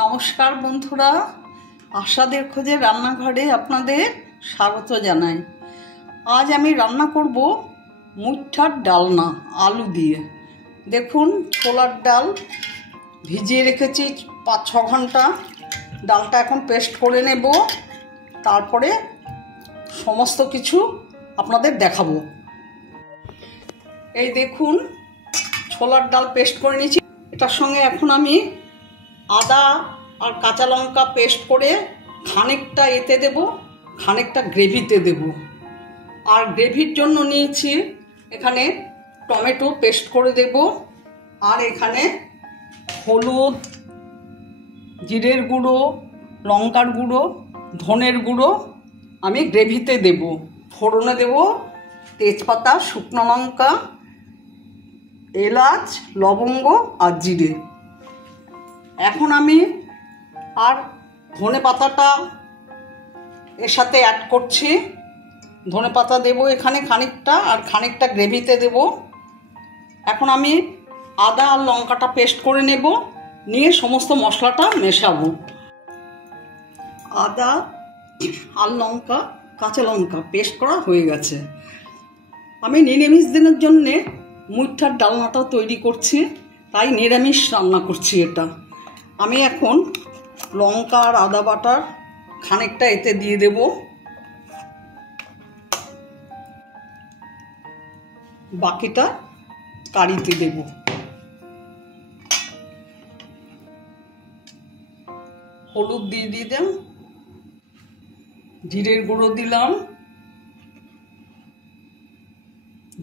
নমস্কার বন্ধুরা, আশাদের খোঁজে রান্নাঘরে আপনাদের স্বাগত জানাই। আজ আমি রান্না করব মুইঠার ডালনা আলু দিয়ে। দেখুন, ছোলার ডাল ভিজিয়ে রেখেছি 5-6 ঘন্টা। ডালটা এখন পেস্ট করে নেব, তারপরে সমস্ত কিছু আপনাদের দেখাবো। এই দেখুন, ছোলার ডাল পেস্ট করে নিয়েছি। এটার সঙ্গে এখন আমি আদা আর কাঁচা লঙ্কা পেস্ট করে খানিকটা এতে দেব, খানিকটা গ্রেভিতে দেব। আর গ্রেভির জন্য নিয়েছি এখানে টমেটো পেস্ট করে দেব, আর এখানে হলুদ, জিরের গুঁড়ো, লঙ্কার গুঁড়ো, ধনের গুঁড়ো আমি গ্রেভিতে দেব। ফোড়নে দেব তেজপাতা, শুকনো লঙ্কা, এলাচ, লবঙ্গ আর জিরে। এখন আমি আর ধনে পাতাটা এর সাথে অ্যাড করছি। ধনে পাতা দেবো এখানে খানিকটা, আর খানিকটা গ্রেভিতে দেব। এখন আমি আদা আর লঙ্কাটা পেস্ট করে নেব, নিয়ে সমস্ত মশলাটা মেশাবো। আদা আর লঙ্কা, কাঁচা লঙ্কা পেস্ট করা হয়ে গেছে। আমি নিরামিষ দিনের জন্যে মুইঠার ডালনাটা তৈরি করছি, তাই নিরামিষ রান্না করছি এটা। আমি এখন লঙ্কা আর আদা বাটার খানিকটা এতে দিয়ে দেব। বাকিটা কারিতে দেব। হলুদ দিয়ে দিলাম, জিরের গুঁড়ো দিলাম,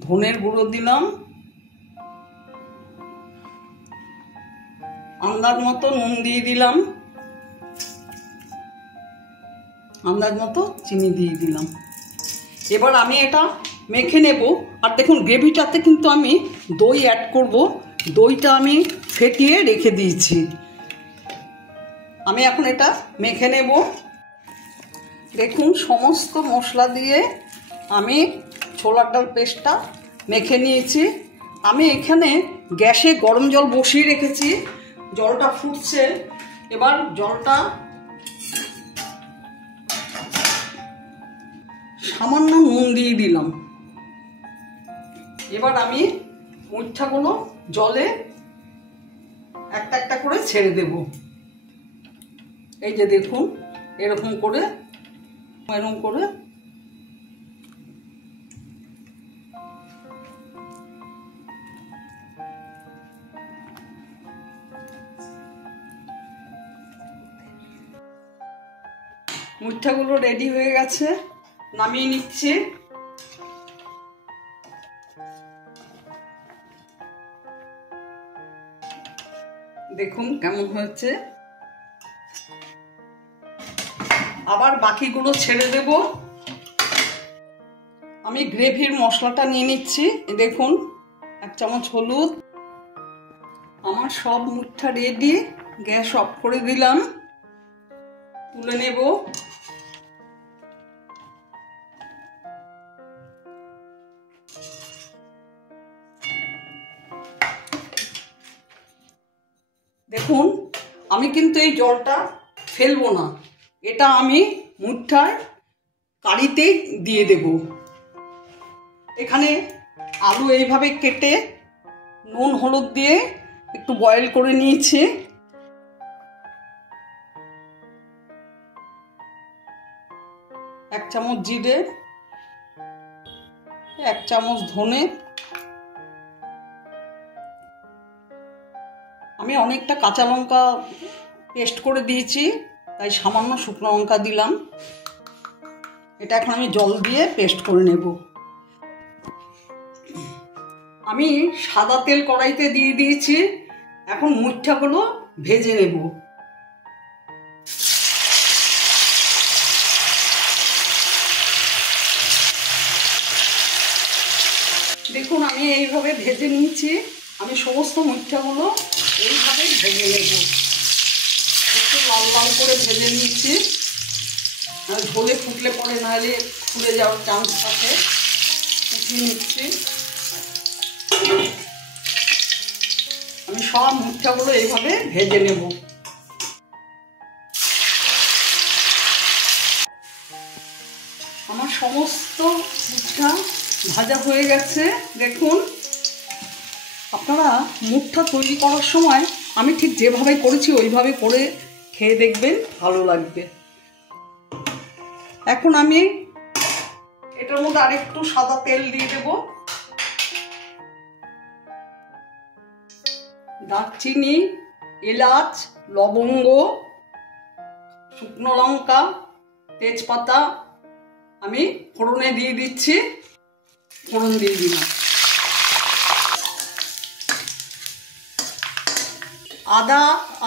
ধনের গুঁড়ো দিলাম, আন্দাজ মতো নুন দিয়ে দিলাম, আন্দাজ মতো চিনি দিয়ে দিলাম। এবার আমি এটা মেখে নেব। আর দেখুন, গ্রেভিটাতে কিন্তু আমি দই অ্যাড করব। দইটা আমি ফেটিয়ে রেখে দিয়েছি। আমি এখন এটা মেখে নেব। দেখুন, সমস্ত মশলা দিয়ে আমি ছোলার ডাল পেস্টটা মেখে নিয়েছি। আমি এখানে গ্যাসে গরম জল বসিয়ে রেখেছি, জলটা ফুটছে। এবার জলটা সামান্য নুন দিয়ে দিলাম। এবার আমি মুইঠাগুলো জলে একটা একটা করে ছেড়ে দেব। এই যে দেখুন, এরকম করে মুইঠাগুলো রেডি হয়ে গেছে, নামিয়ে নিচ্ছি। দেখুন কেমন হয়েছে। আবার বাকিগুলো ছেড়ে দেব। আমি গ্রেভির মশলাটা নিয়ে নিচ্ছি। দেখুন, 1 চামচ হলুদ। আমার সব মুইঠা রেডি। গ্যাস অফ করে দিলাম, তুলে নেব। দেখুন, আমি কিন্তু এই জলটা ফেলবো না, এটা আমি মুইঠার কারিতে দিয়ে দেব। এখানে আলু এইভাবে কেটে নুন হলুদ দিয়ে একটু বয়েল করে নিয়েছি। এক চামচ জিরে, 1 চামচ ধনে। আমি অনেকটা কাঁচা লঙ্কা পেস্ট করে দিয়েছি, তাই সামান্য শুকনো লঙ্কা দিলাম। এটা এখন আমি জল দিয়ে পেস্ট করে নেব। আমি সাদা তেল কড়াইতে দিয়ে দিয়েছি। এখন মুইঠাগুলো ভেজে নেব। দেখুন, আমি এইভাবে ভেজে নিয়েছি। আমি সমস্ত মুইঠাগুলো এইভাবে ভেজে নেব। একটু লাল লাল করে ভেজে নিচ্ছি, আর ঝোলে ফুটলে পরে নাহলে ফুলে যাওয়ার চান্স থাকে। ফুটিয়ে নিচ্ছি। আমি সব মুইঠাগুলো এইভাবে ভেজে নেব। সমস্ত মুঠটা ভাজা হয়ে গেছে। দেখুন, আপনারা মুঠটা তৈরি করার সময় আমি ঠিক যেভাবে করেছি ওইভাবে করে খেয়ে দেখবেন, ভালো লাগবে। এখন আমি এটার মধ্যে আরেকটু সাদা তেল দিয়ে দেব। দারচিনি, এলাচ, লবঙ্গ, শুকনো লঙ্কা, তেজপাতা আমি ফোড়নে দিয়ে দিচ্ছি। ফোড়ন দিয়ে দিলাম। আদা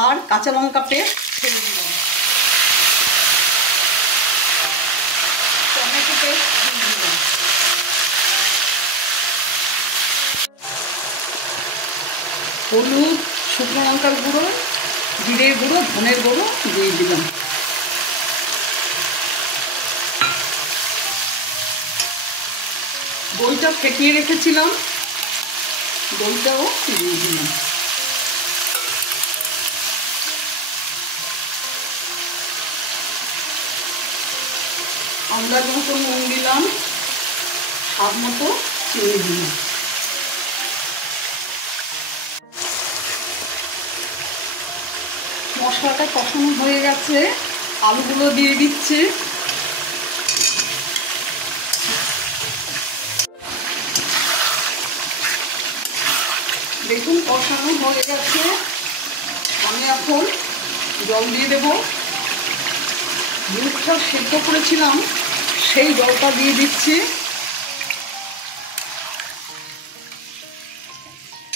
আর কাঁচা লঙ্কা পেস্ট ছেড়ে দিলাম। টমেটো পেস্ট দিয়ে দিলাম। হলুদ, শুকনো লঙ্কার গুঁড়ো, জিরের গুঁড়ো, ধনের গুঁড়ো দিয়ে দিলাম। দইটা ফেটিয়ে রেখেছিলাম, দইটাও দিয়ে দিলাম। আন্দাজ মতো নুন দিলাম, স্বাদ মতো চিনি দিলাম। মশলাটা কষানো হয়ে গেছে, আলুগুলো দিয়ে দিচ্ছি। দেখুন কষানো হয়ে গেছে, আমি এখন জল দিয়ে দেব। মুঠটা সেদ্ধ করেছিলাম সেই জলটা দিয়ে দিচ্ছি।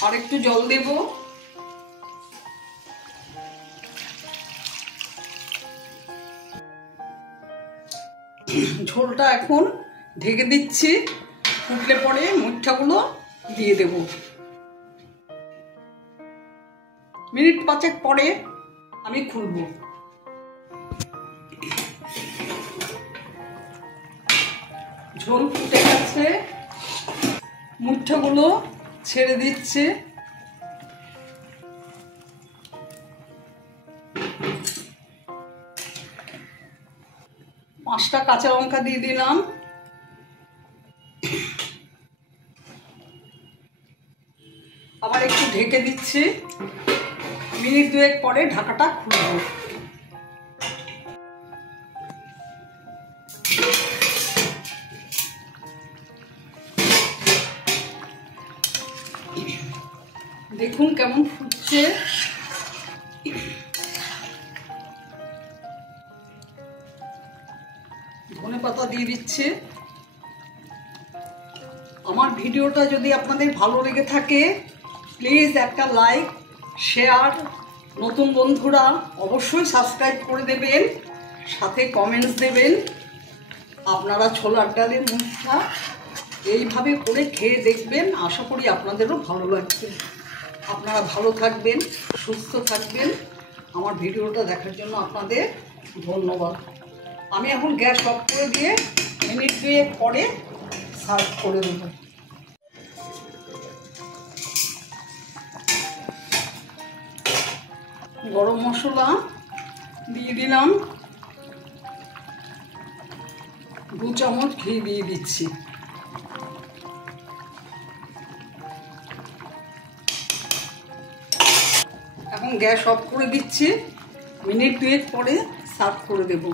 আর একটু জল দেব। ঝোলটা এখন ঢেকে দিচ্ছি, ফুটলে পরে মুঠটাগুলো দিয়ে দেব। মিনিট 5 পরে আমি খুলব। ঝোল ফুটে গেছে, মুঠটাগুলো ছেড়ে দিচ্ছে। পাঁচটা কাঁচা লঙ্কা দিয়ে দিলাম। আবার একটু ঢেকে দিচ্ছি। মিনিট 2 পরে ঢাকাটা খুলব। দেখুন কেমন ফুটছে। ধনেপাতা দিয়ে দিচ্ছে। আমার ভিডিওটা যদি আপনাদের ভালো লেগে থাকে প্লিজ একটা লাইক, শেয়ার, নতুন বন্ধুরা অবশ্যই সাবস্ক্রাইব করে দেবেন, সাথে কমেন্টস দেবেন। আপনারা ছোলার ডালের মুঠটা এইভাবে করে খেয়ে দেখবেন, আশা করি আপনাদেরও ভালো লাগবে। আপনারা ভালো থাকবেন, সুস্থ থাকবেন। আমার ভিডিওটা দেখার জন্য আপনাদের ধন্যবাদ। আমি এখন গ্যাস অফ করে দিয়ে মিনিট 2 পরে সার্ভ করে দেব। গরম মশলা দিয়ে দিলাম, 2 চামচ ঘি দিয়ে দিচ্ছি। এখন গ্যাস অফ করে দিচ্ছি, মিনিট 2 পরে সার্ভ করে দেব।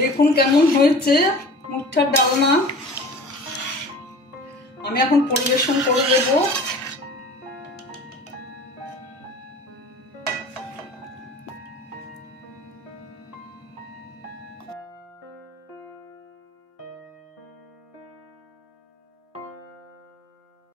দেখুন কেমন হয়েছে মুঠটার ডালনা। আমি এখন পরিবেশন করে দেব।